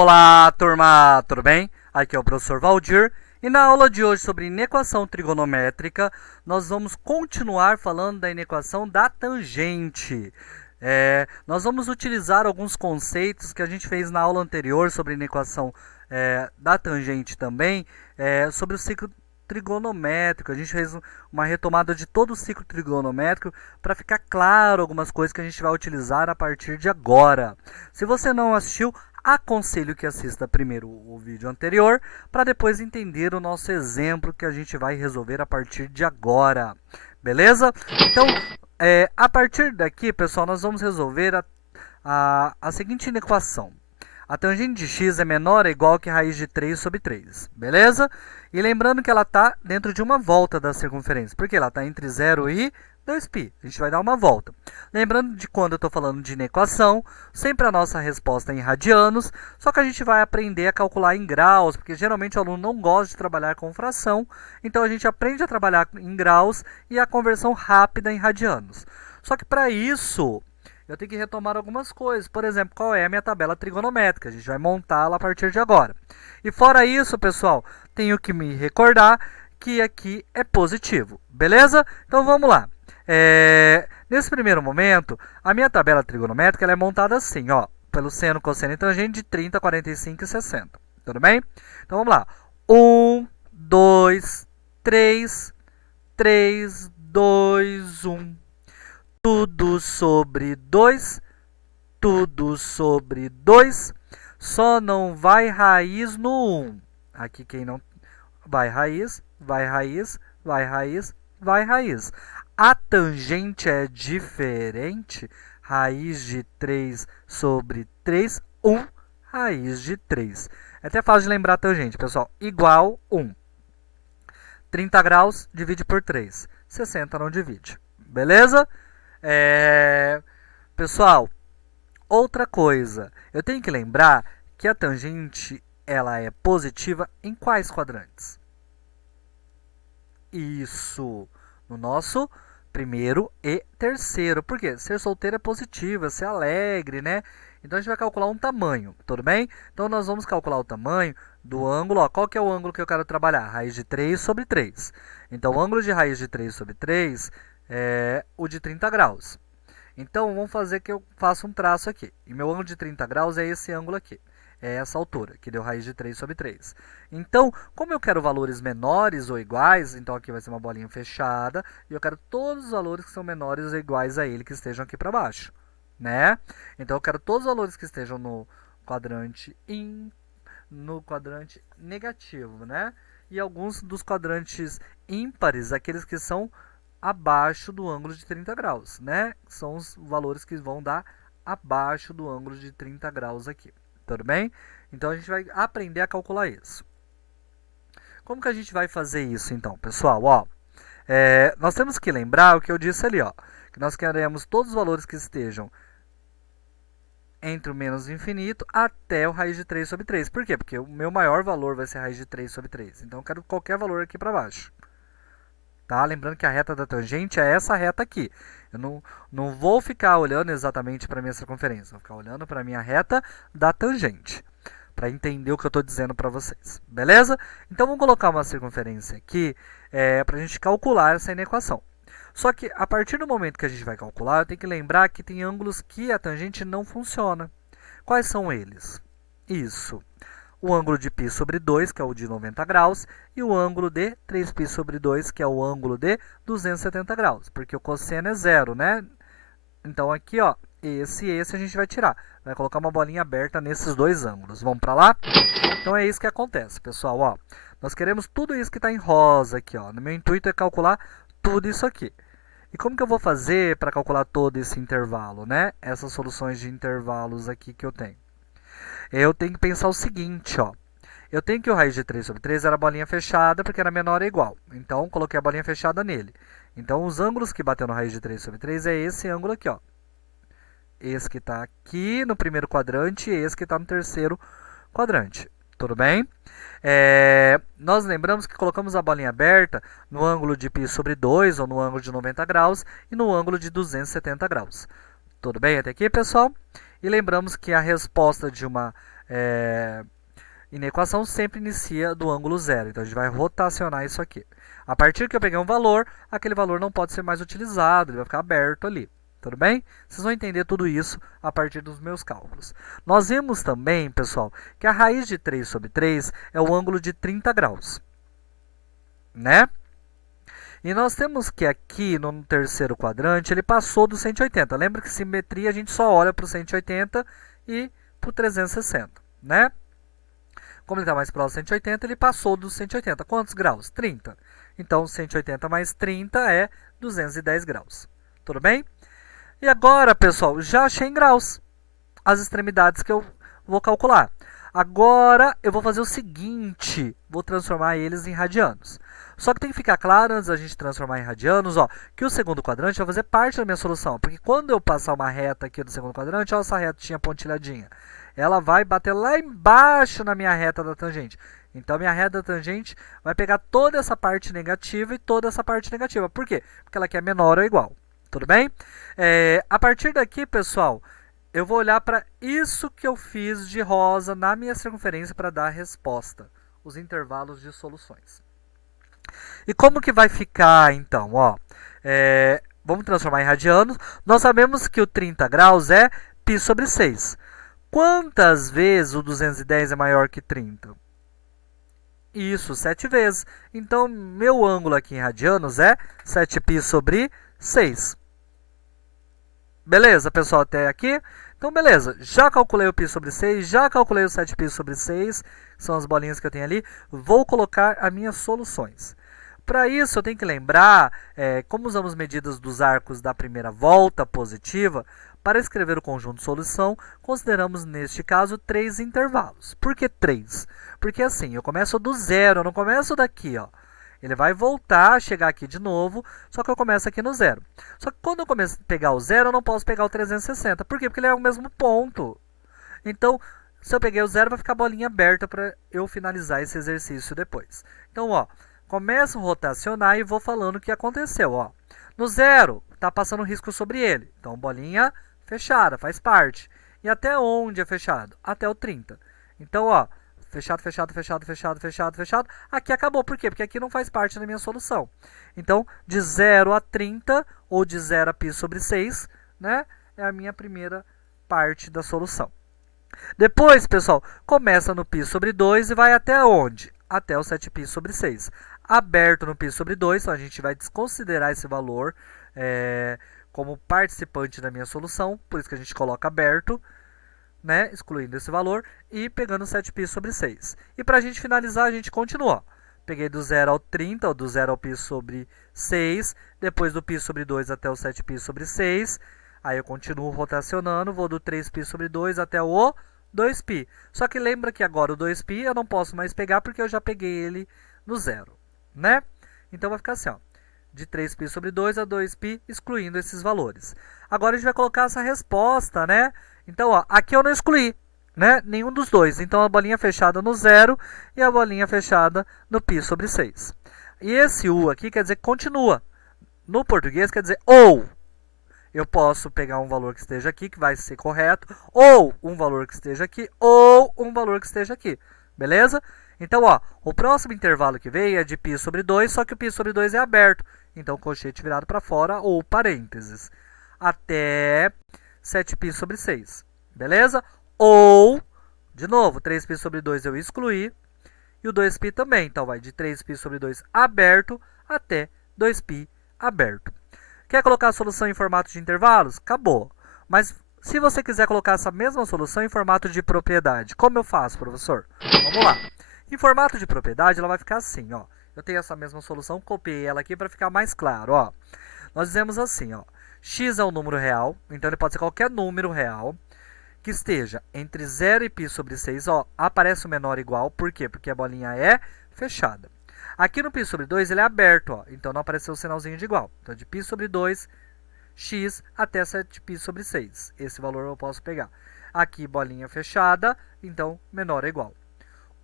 Olá, turma, tudo bem? Aqui é o professor Valdir e na aula de hoje sobre inequação trigonométrica, nós vamos continuar falando da inequação da tangente. Nós vamos utilizar alguns conceitos que a gente fez na aula anterior sobre inequação da tangente também, sobre o ciclo trigonométrico. A gente fez uma retomada de todo o ciclo trigonométrico para ficar claro algumas coisas que a gente vai utilizar a partir de agora. Se você não assistiu, aconselho que assista primeiro o vídeo anterior para depois entender o nosso exemplo que a gente vai resolver a partir de agora. Beleza? Então, a partir daqui, pessoal, nós vamos resolver a seguinte equação. A tangente de x é menor ou igual que raiz de 3 sobre 3, beleza? E lembrando que ela está dentro de uma volta da circunferência, porque ela está entre 0 e 2π. A gente vai dar uma volta. Lembrando de quando eu estou falando de inequação, sempre a nossa resposta é em radianos, só que a gente vai aprender a calcular em graus, porque geralmente o aluno não gosta de trabalhar com fração, então a gente aprende a trabalhar em graus e a conversão rápida em radianos. Só que para isso, eu tenho que retomar algumas coisas. Por exemplo, qual é a minha tabela trigonométrica? A gente vai montá-la a partir de agora. E fora isso, pessoal, tenho que me recordar que aqui é positivo, beleza? Então vamos lá. Nesse primeiro momento, a minha tabela trigonométrica ela é montada assim, ó, pelo seno, cosseno e tangente de 30, 45 e 60. Tudo bem? Então vamos lá. 1, 2, 3, 3, 2, 1. Tudo sobre 2, tudo sobre 2, só não vai raiz no 1. Aqui quem não vai raiz, vai raiz, vai raiz, vai raiz. A tangente é diferente, raiz de 3 sobre 3, 1, raiz de 3. É até fácil de lembrar a tangente, pessoal, igual 1. 30 graus, divide por 3, 60 não divide, beleza? Pessoal, outra coisa, eu tenho que lembrar que a tangente ela é positiva em quais quadrantes? Isso, no nosso primeiro e terceiro. Por quê? Ser solteiro é positivo, é ser alegre, né? Então a gente vai calcular um tamanho, tudo bem? Então nós vamos calcular o tamanho do ângulo, ó, qual que é o ângulo que eu quero trabalhar? Raiz de 3 sobre 3. Então o ângulo de raiz de 3 sobre 3 é o de 30 graus. Então, vamos fazer que eu faça um traço aqui. E meu ângulo de 30 graus é esse ângulo aqui. É essa altura, que deu raiz de 3 sobre 3. Então, como eu quero valores menores ou iguais, então aqui vai ser uma bolinha fechada, e eu quero todos os valores que são menores ou iguais a ele, que estejam aqui para baixo, né? Então, eu quero todos os valores que estejam no quadrante negativo, né? E alguns dos quadrantes ímpares, aqueles que são abaixo do ângulo de 30 graus, né? São os valores que vão dar abaixo do ângulo de 30 graus aqui, tudo bem? Então, a gente vai aprender a calcular isso. Como que a gente vai fazer isso, então, pessoal? Ó, nós temos que lembrar o que eu disse ali, ó, que nós queremos todos os valores que estejam entre o menos infinito até o raiz de 3 sobre 3. Por quê? Porque o meu maior valor vai ser raiz de 3 sobre 3. Então, eu quero qualquer valor aqui para baixo. Tá? Lembrando que a reta da tangente é essa reta aqui. Eu não vou ficar olhando exatamente para a minha circunferência, vou ficar olhando para a minha reta da tangente, para entender o que eu estou dizendo para vocês. Beleza? Então, vamos colocar uma circunferência aqui para a gente calcular essa inequação. Só que, a partir do momento que a gente vai calcular, eu tenho que lembrar que tem ângulos que a tangente não funciona. Quais são eles? Isso. O ângulo de π sobre 2, que é o de 90 graus, e o ângulo de 3π sobre 2, que é o ângulo de 270 graus, porque o cosseno é zero, né? Então, aqui, ó, esse e esse a gente vai tirar. Vai colocar uma bolinha aberta nesses dois ângulos. Vamos para lá? Então, é isso que acontece, pessoal. Ó, nós queremos tudo isso que está em rosa aqui. Ó. No meu intuito é calcular tudo isso aqui. E como que eu vou fazer para calcular todo esse intervalo, né? Essas soluções de intervalos aqui que eu tenho. Eu tenho que pensar o seguinte, ó. Eu tenho que o raiz de 3 sobre 3 era a bolinha fechada, porque era menor ou igual. Então, coloquei a bolinha fechada nele. Então, os ângulos que bateu no raiz de 3 sobre 3 é esse ângulo aqui, ó. Esse que está aqui no primeiro quadrante e esse que está no terceiro quadrante. Tudo bem? Nós lembramos que colocamos a bolinha aberta no ângulo de π sobre 2, ou no ângulo de 90 graus, e no ângulo de 270 graus. Tudo bem até aqui, pessoal? E lembramos que a resposta de uma inequação sempre inicia do ângulo zero. Então, a gente vai rotacionar isso aqui. A partir que eu peguei um valor, aquele valor não pode ser mais utilizado, ele vai ficar aberto ali. Tudo bem? Vocês vão entender tudo isso a partir dos meus cálculos. Nós vimos também, pessoal, que a raiz de 3 sobre 3 é o ângulo de 30 graus. Né? E nós temos que aqui, no terceiro quadrante, ele passou do 180. Lembra que simetria a gente só olha para o 180 e para o 360, né? Como ele está mais próximo do 180, ele passou do 180. Quantos graus? 30. Então, 180 mais 30 é 210 graus. Tudo bem? E agora, pessoal, já achei em graus as extremidades que eu vou calcular. Agora, eu vou fazer o seguinte, vou transformar eles em radianos. Só que tem que ficar claro, antes da gente transformar em radianos, ó, que o segundo quadrante vai fazer parte da minha solução. Porque quando eu passar uma reta aqui do segundo quadrante, ó, essa retinha pontilhadinha, ela vai bater lá embaixo na minha reta da tangente. Então, a minha reta da tangente vai pegar toda essa parte negativa e toda essa parte negativa. Por quê? Porque ela aqui é menor ou igual. Tudo bem? A partir daqui, pessoal, eu vou olhar para isso que eu fiz de rosa na minha circunferência para dar a resposta. Os intervalos de soluções. E como que vai ficar, então? Ó, vamos transformar em radianos. Nós sabemos que o 30 graus é π sobre 6. Quantas vezes o 210 é maior que 30? Isso, 7 vezes. Então, meu ângulo aqui em radianos é 7π sobre 6. Beleza, pessoal, até aqui? Então, beleza. Já calculei o π sobre 6, já calculei o 7π sobre 6, que são as bolinhas que eu tenho ali. Vou colocar as minhas soluções. Para isso, eu tenho que lembrar, como usamos medidas dos arcos da primeira volta positiva, para escrever o conjunto de solução, consideramos, neste caso, 3 intervalos. Por que 3? Porque assim, eu começo do zero, eu não começo daqui, ó. Ele vai voltar, chegar aqui de novo, só que eu começo aqui no zero. Só que quando eu começo a pegar o zero, eu não posso pegar o 360. Por quê? Porque ele é o mesmo ponto. Então, se eu peguei o zero, vai ficar a bolinha aberta para eu finalizar esse exercício depois. Então, ó, começo a rotacionar e vou falando o que aconteceu. Ó. No zero, está passando risco sobre ele. Então, bolinha fechada, faz parte. E até onde é fechado? Até o 30. Então, ó, fechado, fechado, fechado, fechado, fechado, fechado. Aqui acabou. Por quê? Porque aqui não faz parte da minha solução. Então, de 0 a 30, ou de 0 a π sobre 6, né, é a minha primeira parte da solução. Depois, pessoal, começa no π sobre 2 e vai até onde? Até o 7π sobre 6. Aberto no π sobre 2, então a gente vai desconsiderar esse valor como participante da minha solução, por isso que a gente coloca aberto, né, excluindo esse valor, e pegando 7π sobre 6. E para a gente finalizar, a gente continua. Peguei do 0 ao 30, ou do 0 ao π sobre 6, depois do π sobre 2 até o 7π sobre 6, aí eu continuo rotacionando, vou do 3π sobre 2 até o 2π. Só que lembra que agora o 2π eu não posso mais pegar porque eu já peguei ele no zero, né? Então vai ficar assim, ó, de 3π sobre 2 a 2π, excluindo esses valores. Agora a gente vai colocar essa resposta, né? Então, ó, aqui eu não excluí, né, nenhum dos dois. Então, a bolinha fechada no zero e a bolinha fechada no π sobre 6. E esse U aqui quer dizer que continua. No português quer dizer ou. Eu posso pegar um valor que esteja aqui, que vai ser correto, ou um valor que esteja aqui, ou um valor que esteja aqui. Beleza? Então, ó, o próximo intervalo que veio é de π sobre 2, só que o π sobre 2 é aberto. Então, colchete virado para fora ou parênteses. Até 7π sobre 6. Beleza? Ou, de novo, 3π sobre 2 eu excluí. E o 2π também. Então, vai de 3π sobre 2 aberto até 2π aberto. Quer colocar a solução em formato de intervalos? Acabou. Mas se você quiser colocar essa mesma solução em formato de propriedade, como eu faço, professor? Vamos lá. Em formato de propriedade, ela vai ficar assim, ó. Eu tenho essa mesma solução, copiei ela aqui para ficar mais claro, ó. Nós dizemos assim, ó. X é um número real, então ele pode ser qualquer número real que esteja entre 0 e π sobre 6, ó, aparece o menor igual, por quê? Porque a bolinha é fechada. Aqui no π sobre 2 ele é aberto, ó, então não apareceu o sinalzinho de igual. Então, de π sobre 2, x até 7π sobre 6. Esse valor eu posso pegar. Aqui, bolinha fechada, então menor ou igual.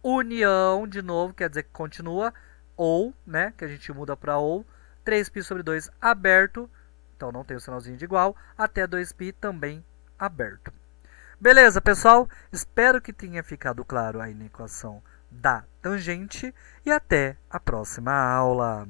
União, de novo, quer dizer que continua, ou, né, que a gente muda para ou. 3π sobre 2 aberto, então não tem o sinalzinho de igual, até 2π também aberto. Beleza, pessoal? Espero que tenha ficado claro a inequação da tangente e até a próxima aula.